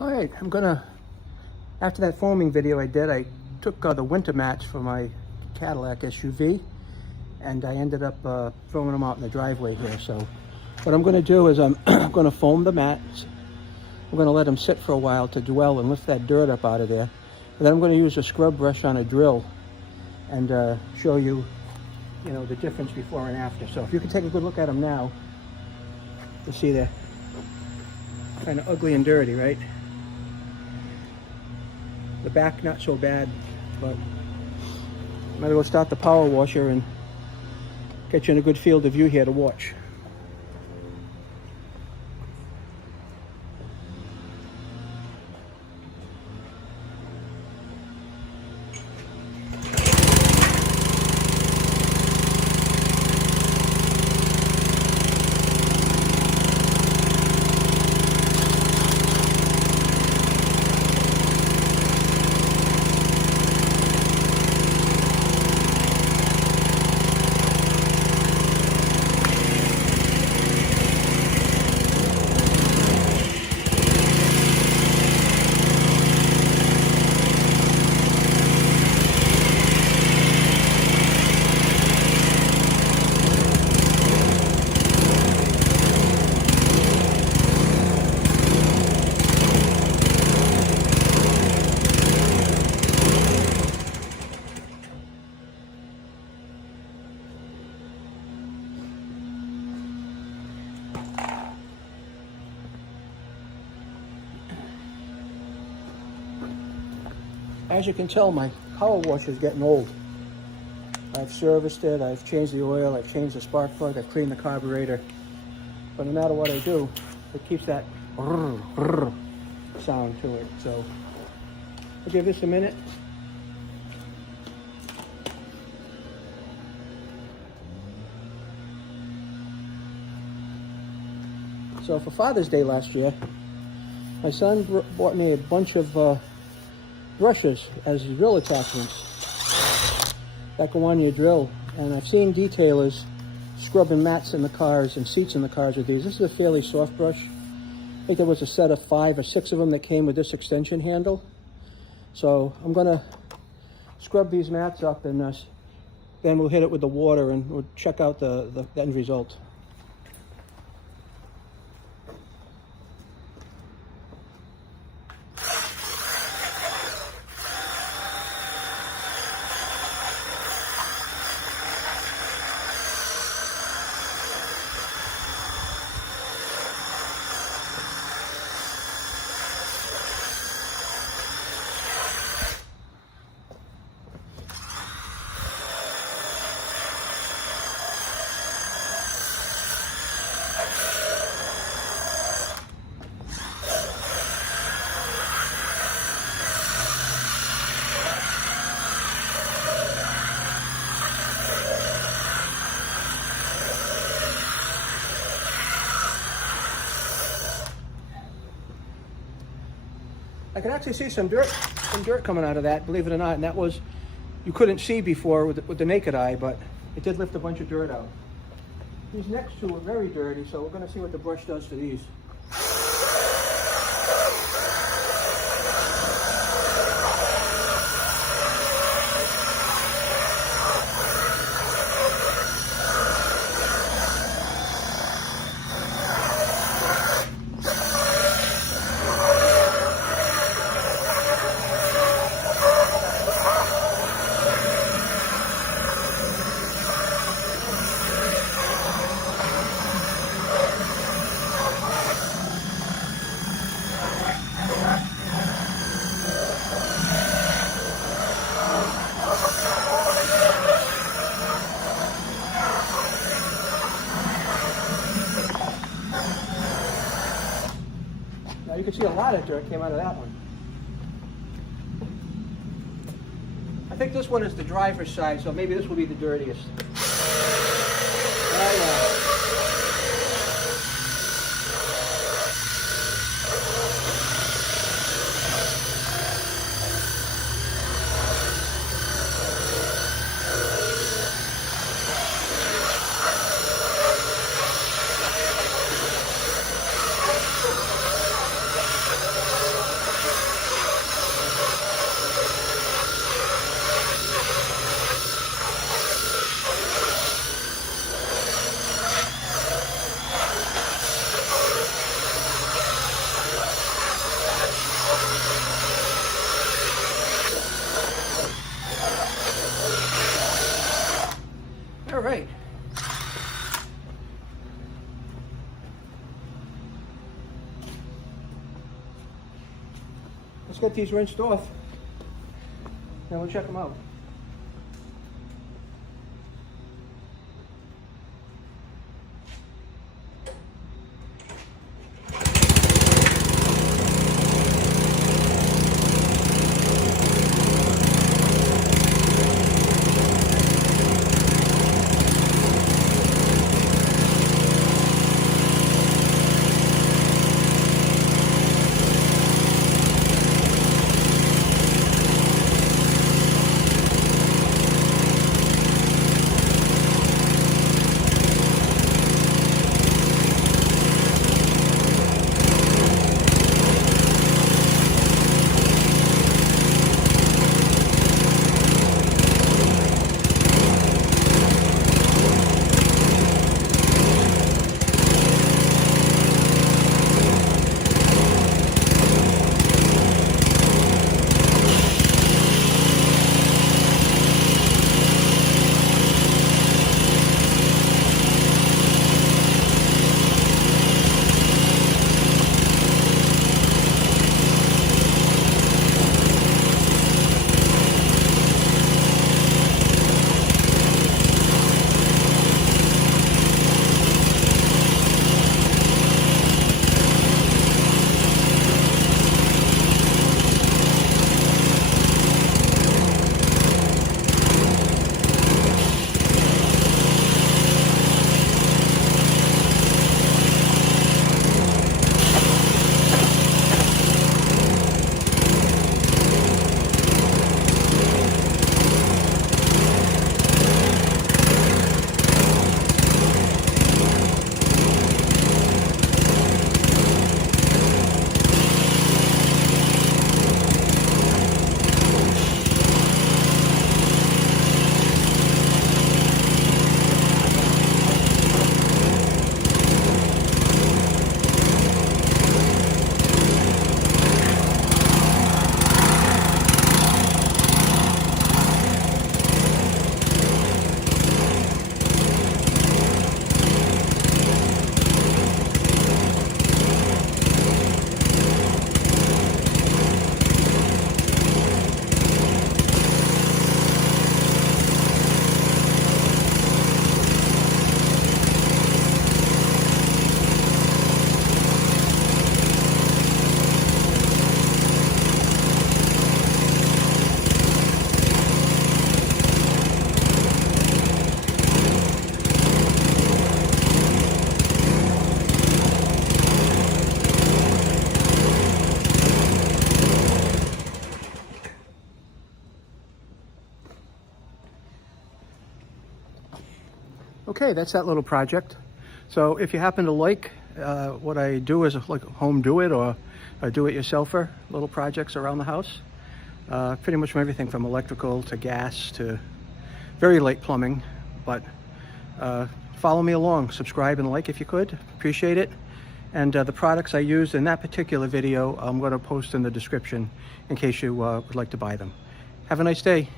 All right, after that foaming video I did, I took the winter mats for my Cadillac SUV, and I ended up throwing them out in the driveway here. So what I'm gonna do is I'm gonna foam the mats. I'm gonna let them sit for a while to dwell and lift that dirt up out of there. And then I'm gonna use a scrub brush on a drill and show you, the difference before and after. So if you can take a good look at them now, you'll see they're kind of ugly and dirty, right? The back not so bad, but I'm gonna go start the power washer and get you in a good field of view here to watch. As you can tell, my power washer is getting old. I've serviced it, I've changed the oil, I've changed the spark plug, I've cleaned the carburetor. But no matter what I do, it keeps that sound to it. So I'll give this a minute. So for Father's Day last year, my son bought me a bunch of brushes as drill attachments that go on your drill. And I've seen detailers scrubbing mats in the cars and seats in the cars with these. This is a fairly soft brush. I think there was a set of 5 or 6 of them that came with this extension handle. So I'm gonna scrub these mats up, and then we'll hit it with the water and we'll check out the end result. I can actually see some dirt coming out of that, believe it or not, and that was, you couldn't see before with the naked eye, but it did lift a bunch of dirt out. These next two are very dirty, so we're going to see what the brush does for these. Now you can see a lot of dirt came out of that one. I think this one is the driver's side, so maybe this will be the dirtiest. let's get these rinsed off, and we'll check them out. Okay, that's that little project. So if you happen to like what I do as a like home do it or a do-it-yourselfer little projects around the house, pretty much from everything from electrical to gas to very light plumbing, but follow me along, subscribe and like if you could, appreciate it. And the products I used in that particular video I'm going to post in the description in case you would like to buy them. Have a nice day.